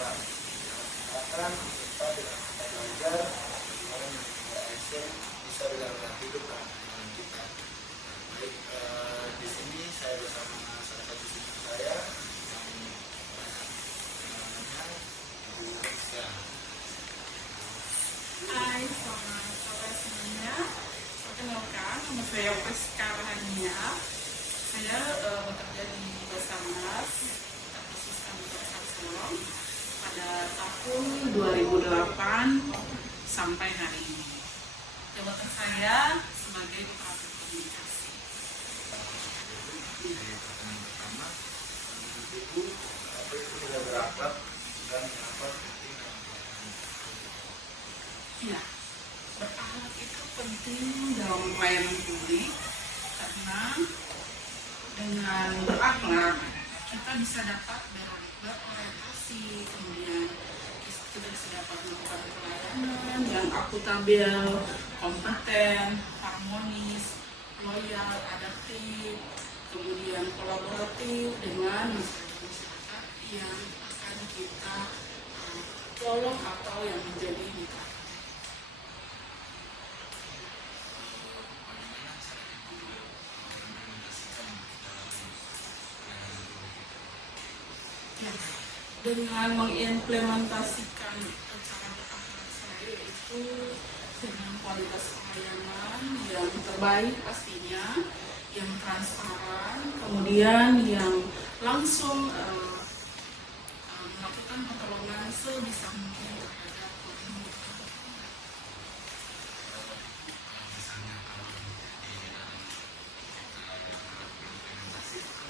kurang. Akan kita dengan kita belajar bagaimana menjaga action bisa benar-benar hidup dalam kehidupan kita. Baik, di sini saya bersama salah satu siswa saya yang namanya Ibu Rizka. Hai, selamat sore semuanya. Perkenalkan, nama saya Rizka Rahania. Saya bekerja di Basarnas, khusus Kabupaten Sorong pada tahun 2008 sampai hari ini. Jabatan saya sebagai operator komunikasi. Pertanyaan pertama, menurut Ibu apa itu nilai berakhlak dan mengapa penting dalam pelayanan? Ya, berakhlak itu penting dalam pelayanan publik karena dengan berakhlak kita bisa dapat berorientasi, kemudian kita bisa dapat melakukan pelayanan yang akuntabel, kompeten, harmonis, loyal, adaptif, kemudian kolaboratif dengan masyarakat yang akan kita tolong atau yang menjadi mitra. Ya, dengan mengimplementasikan cara berakhlak saya itu dengan kualitas pelayanan yang terbaik pastinya, yang transparan, kemudian yang langsung melakukan pertolongan sebisa mungkin terhadap orang yang membutuhkan. Misalnya kalau di dalam implementasi itu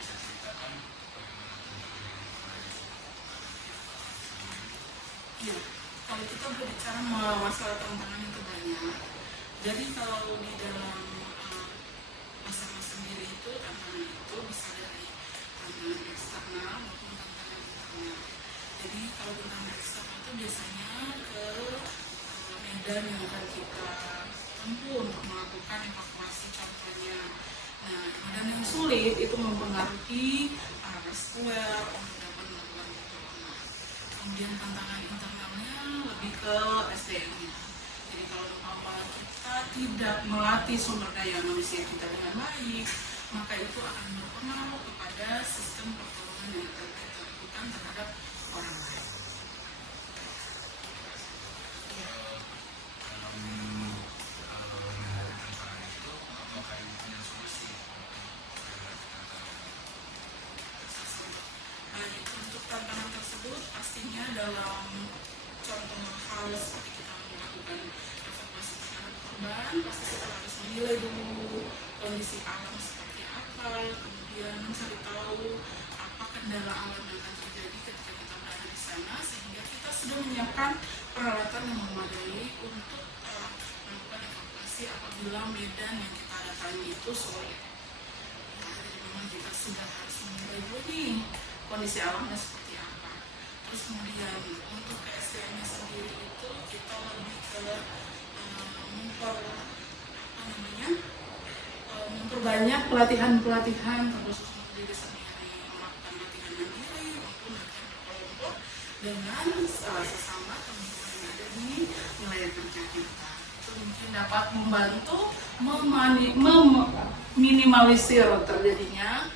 bisa ceritakan bagaimana Ya, kalau kita berbicara masalah tantangan itu banyak. Jadi kalau di dalam Basarnas sendiri itu tantangan itu bisa dari tantangan eksternal maupun tantangan internal. Jadi kalau tantangan eksternal itu biasanya ke medan yang akan kita tempuh untuk melakukan evakuasi contohnya. Nah, medan yang sulit itu mempengaruhi para rescuer untuk dapat melakukan pertolongan. Kemudian tantangan internalnya lebih ke SDM-nya. Jadi kalau umpama kita tidak melatih sumber daya manusia kita dengan baik, maka itu akan berpengaruh kepada sistem pertolongan yang akan kita lakukan terhadap orang lain. Baik, untuk tantangan tersebut pastinya dalam contoh hal seperti kita melakukan evakuasi terhadap korban, pasti kita harus menilai dulu kondisi alam seperti apa, kemudian mencari tahu apa kendala alam yang akan terjadi ketika kita berada di sana, sehingga kita sudah menyiapkan peralatan yang memadai untuk melakukan evakuasi apabila medan yang kita datangi itu sulit. Jadi memang kita sudah harus menilai dulu nih kondisi alamnya seperti apa. Terus kemudian untuk ke SDM-nya sendiri itu kita lebih ke memperbanyak pelatihan-pelatihan terkhusus untuk diri sendiri, melakukan latihan mandiri maupun latihan berkelompok dengan sesama teman-teman yang ada di wilayah kerja kita. Itu mungkin dapat membantu meminimalisir terjadinya